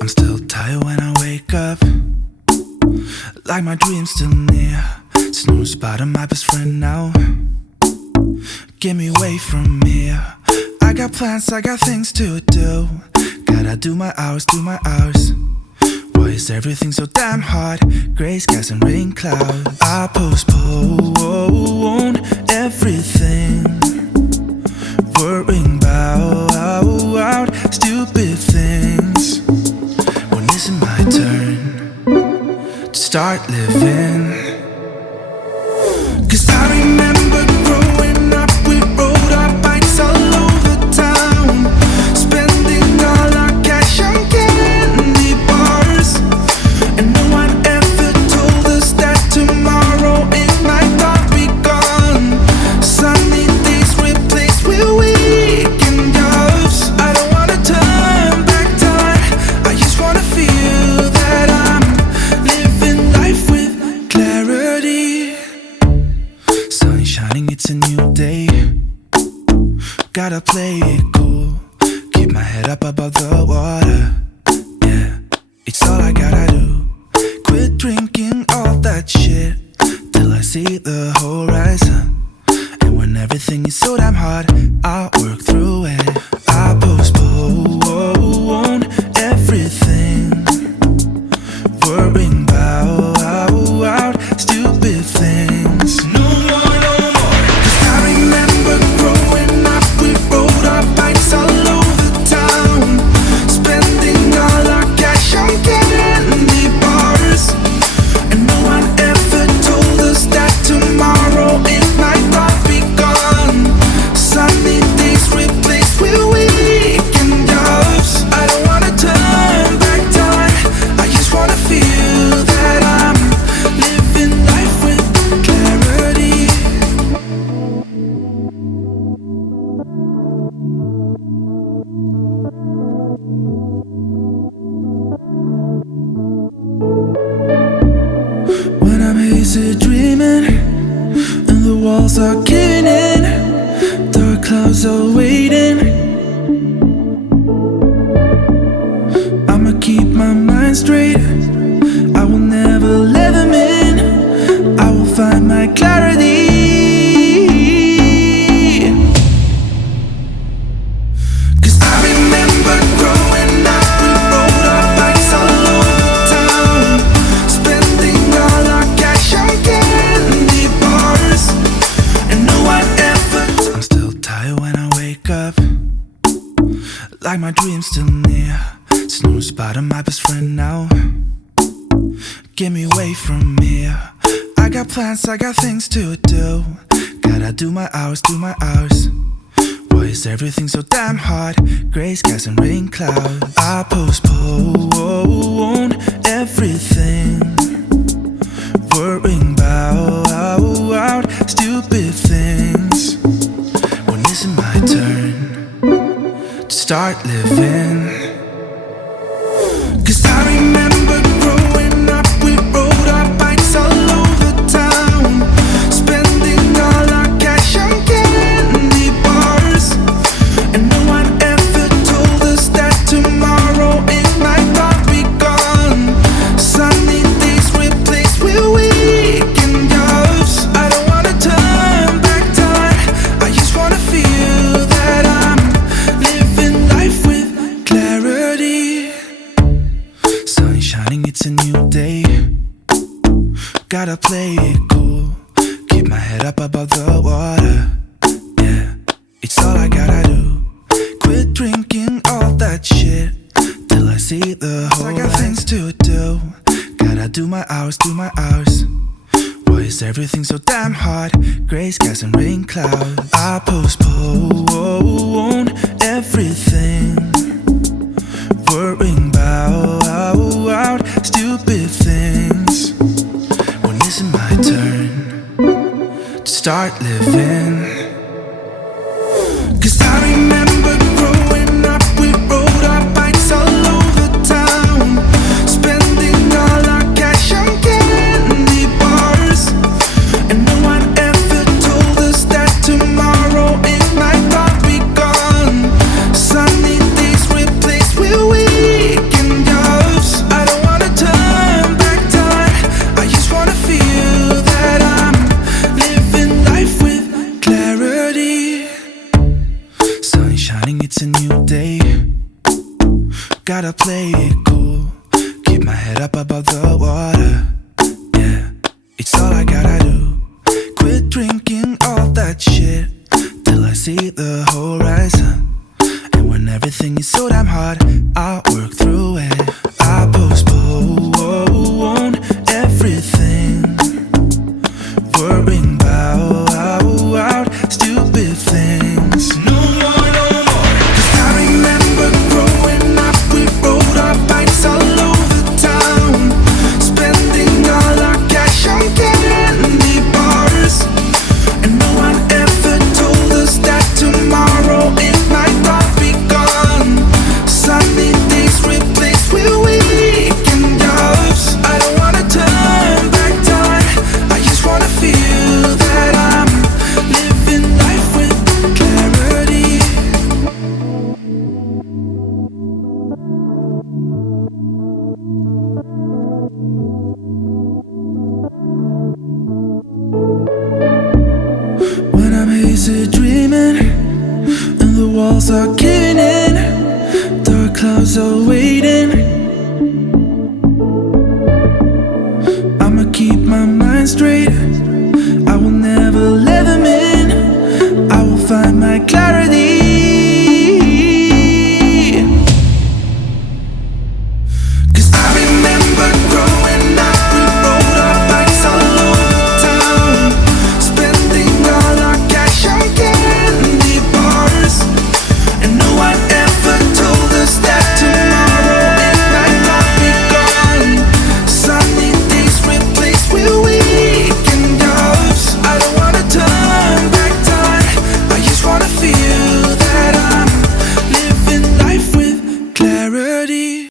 I'm still tired when I wake up, like my dream's still near. Snooze bottom, my best friend now. Get me away from here. I got plans, I got things to do. Gotta do my hours, do my hours. Why is everything so damn hard? Gray skies and rain clouds. I postpone everything, worrying about stupid things. When is it my turn to start living? 'Cause I remember growing up, we rode our bikes all over town, spending all our cash on candy bars. And no one ever told us that tomorrow it might not be gone. Sunny days replaced with weekend jobs. I don't wanna turn back time, I just wanna feel that I'm living life with clarity. Sun shining, it's a new day. Gotta play it cool, keep my head up above the water. Yeah, it's all I gotta do. Quit drinking all that shit till I see the horizon. And when everything is so damn hard, I'll work through it. I postpone everything, worrying about stupid things. No more, no more. 'Cause I remember growing up, we rode our bikes all over town, spending all our cash on candy bars. And no one ever told us that tomorrow it might not be gone. Sunny days replaced with weekend jobs. I don't wanna turn back time, I just wanna feel that I'm living life with clarity. When I'm hazy dreaming and the walls are caving in, dark clouds are waiting, I'ma keep my mind straight, I will never let them in. I will find my clarity. 'Cause I remember growing up, we rode our bikes all over town, spending all our cash on candy bars. And no one ever I'm still tired when I wake up, like my dream's still near. Snooze bottom, my best friend now. Get me away from here. I got plans, I got things to do. Gotta do my hours, do my hours. Why is everything so damn hard? Gray skies and rain clouds. I postpone everything, worrying about stupid things. When is it my turn to start living? 'Cause I remember growing up, we rode our bikes all over town, spending all our cash on candy bars. And no one ever told us that tomorrow it might not be gone. Sunny days replaced with weekend jobs. I don't wanna turn back time, I just wanna feel that I'm living life with clarity. Sun shining, it's a new day. Gotta play it cool, keep my head up above the water. Yeah, it's all I gotta do. Quit drinking all that shit till I see the horizon. I got things to do. Gotta do my hours, do my hours. Why is everything so damn hard? Gray skies and rain clouds. I postpone everything, worrying about stupid things. When is it my turn to start living? 'Cause I remember growing up, we rode our bikes all over town, spending all our cash on candy bars. And no one ever told us that tomorrow it might not be gone. gotta play it cool. Keep my head up above the water. Yeah, it's all I gotta do. Quit drinking all that shit till I see the horizon. And when everything is so damn hard, I'll work through it. I postpone everything, worrying about stupid things. No more, no more. 'Cause I remember growing up, we rode our bikes all over town, spending all our cash on candy bars. And no one ever told us that tomorrow it might not be gone. Sunny days replaced with weekend jobs. I don't wanna turn back time, I just wanna feel that I'm living life with clarity. When I'm hazy dreaming and the walls are caving in, dark clouds are waiting, I'ma keep my mind straight, I will never let them in. I will find my clarity.